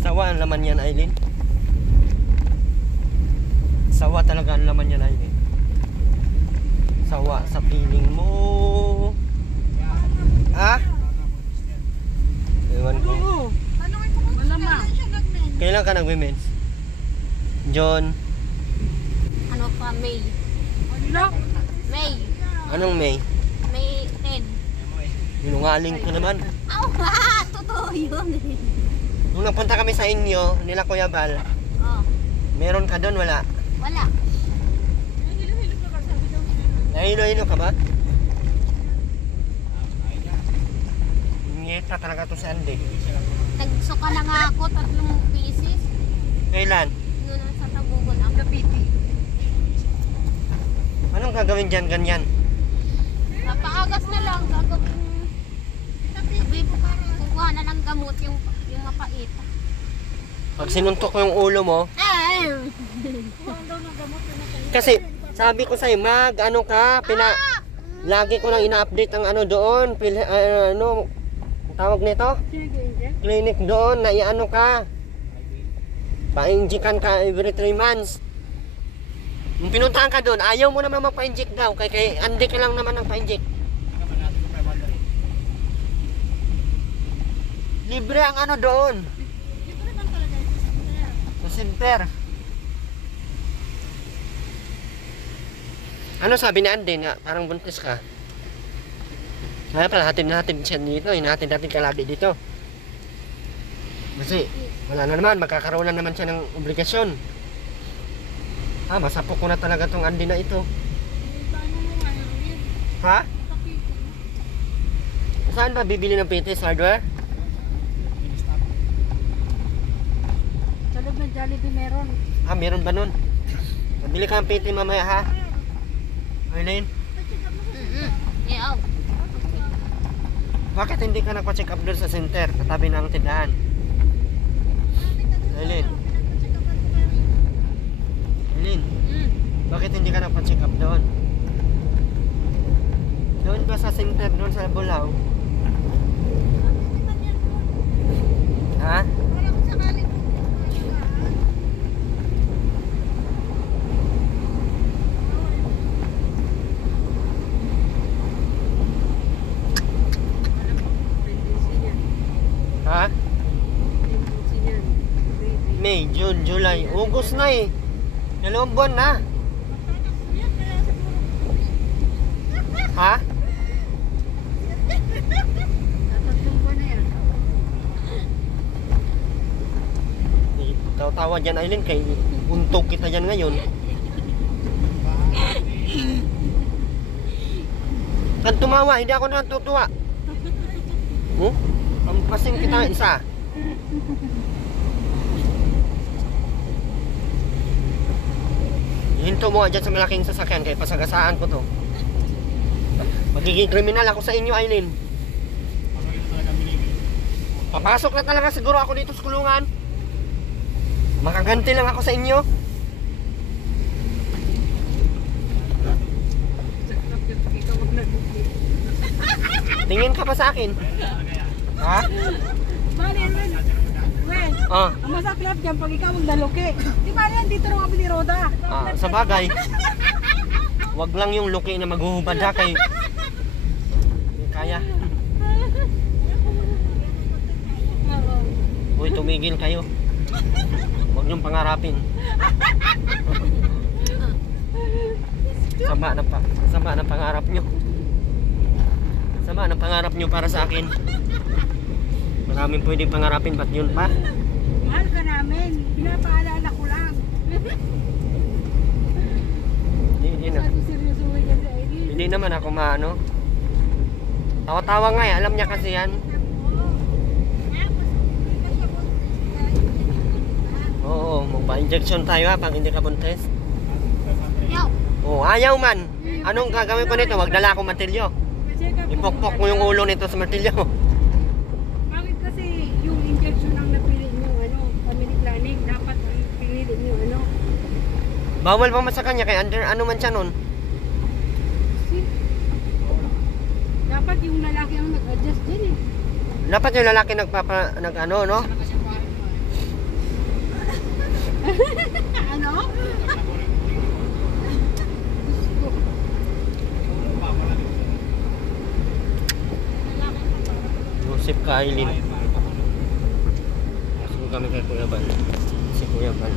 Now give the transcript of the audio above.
Sawa ang laman yan, Aileen. Sawa talaga ang laman yan, Aileen. Sawa sa piling mo. Ah? Ewan ko. Malamang. Kailan ka nag-women's? John? Ano pa, May? May. Anong May? May 10. Sinungaling ka naman. Oo nga, totoo yun. Nung napunta kami sa inyo, nila Kuya Bal, Oh, meron ka doon, wala? wala. Nahilo-hilo ka ba? Ngeta talaga to si Andy. Nagsuka na nga ako 3 pieces. Kailan? Noon sa Tabugon ako. Kapiti. Anong gagawin dyan, ganyan? Napaagas na lang, gagawin. Sabi po, kukuha na ng gamot yung mapait. Pag sinuntok ko yung ulo mo, kasi sabi ko sa'yo, ano ka, lagi ko nang ina-update ang ano doon, ano, tawag nito? Clinic doon, na iano ka. Pa-injikan ka every 3 months. Nung pinuntahan ka doon, ayaw mo naman magpa-inject daw, kay Andy ka lang naman ang pa-inject. Libre ang ano doon. Sa center. Ano sabi ni Andy nga, parang buntis ka? Kaya pala, hatid siya dito, hinahatid natin kalabi dito. Kasi, wala na naman, magkakaroon na naman siya ng obligasyon. Masapok ko na talaga tong Andy na ito. Ha? Saan ba bibili ng PTS hardware? Sa loob ng Jollibee meron. Meron ba nun? Mabili ka ng PT mamaya ha? Aileen? Yeah. Bakit hindi ka nagpa-check up doon sa center, katabi ng tindahan? Aileen? Aileen? Bakit hindi ka nagpa-check up doon? Doon ba sa center, doon sa Bulao? Ha? Ha? May, June, July, August na eh. 2 buwan na. Ha? Tawa-tawa dyan, Aileen, kay untok kita dyan ngayon. Kan tumawa, hindi ako natutuwa. Ang pasing kita isa. Hinto mo dyan sa malaking sasakyan kaya pasagasaan ko to. Magiging kriminal ako sa inyo, Aileen. Papasok na talaga siguro ako dito sa kulungan. Makaganti lang ako sa inyo. Tingin ka pa sa akin. Ha? Ang masaklap dyan pag ikaw magdaluki. Di ba yan dito rin ako ni Roda? Sa bagay. Wag lang yung luki na maghuhubad ha kay kaya. Uy, tumigil kayo. Huwag niyong pangarapin. Sama na pangarap niyo. Sama ng pangarap niyo para sa akin. Maraming pwedeng pangarapin, ba't yun pa? Mahal ka namin. Pinapaalala ko lang. Hindi naman ako maano. Tawa-tawa nga eh. Alam niya kasi yan. Oo, magpa-injection tayo ha pag hindi ka buntis. Ayaw man. Anong gagawin ko nito? Wag dala akong martilyo. Ipokpok mo yung ulo nito sa martilyo. Bakit kasi yung injection ang napili nyo, family planning, dapat ang pinili nyo, Bawal pa man sa kanya, kaya ano man siya nun. Dapat yung lalaki ang nag-adjust din eh. Dapat yung lalaki no? Ano? Joseph Kailin. Masuko kami kay Kuya Bal. Si Kuya Bal.